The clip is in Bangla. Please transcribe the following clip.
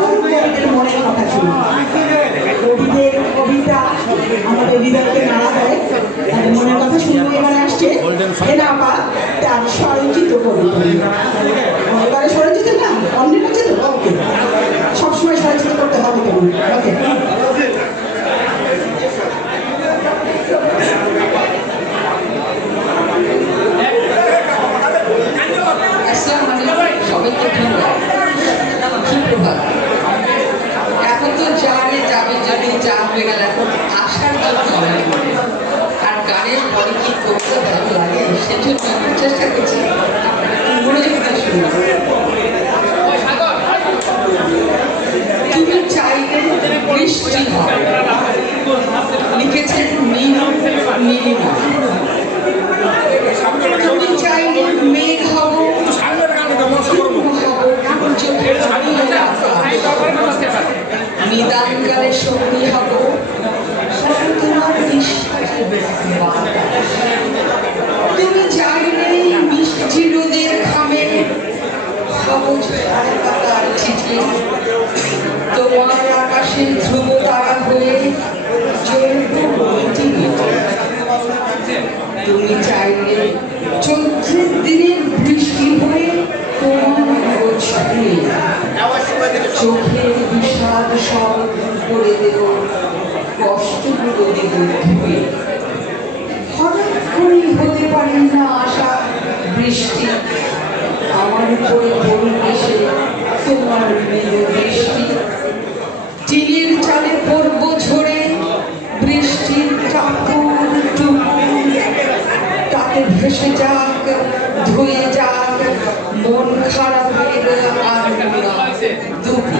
কবিদের মনের কথা শুনি। কবিদের কবিতা আমাদের হৃদয়কে নাড়া দেয়। তাদের মনের কথা শুনবো। এবারে আসছে হেনাপা, তার স্বরচিত কবিতা। এবারে স্বরচিত না, অন্যের কাছে তো ওকে সবসময় স্বরচিত করতে হবে কেন? ওকে, সবাইকে সুপ্রভাত। এখন তো যারে যাবে যদি চাপবে গেল, এখন আসার জন্য আর গানের পরে কি করতে ভালো লাগে সেজন্য আমি চেষ্টা করছি মনোযোগ দিয়ে শুনবো। তুমি চাইলে বৃষ্টি হবে, লিখেছেন নীলিমা। তুমি চাইলে মেঘ হবো, নিদানকালে সঙ্গী হব, তোমার তুমি চাইলে মিষ্টি রোদের খামে সবুজ পাতার চিঠি, তোমার আকাশের ধ্রুব তারা হয়ে তুমি চাইলে চৈত্রের দিনের বৃষ্টি হয়ে তোমার চোখের বিষাদ সব করে দেব, কষ্টগুলো দেব ধুয়ে। হঠাৎ করেই হতে পারে না আশা বৃষ্টি, আমার উপরে পড়বে সে তোমার মেঘ বৃষ্টি। টিনের চালে পড়ব ঝরে বৃষ্টির চাকুর টুকুর, তাতে ভেসে যাক ধুয়ে যাক মন খারাপের আর দুঃখ।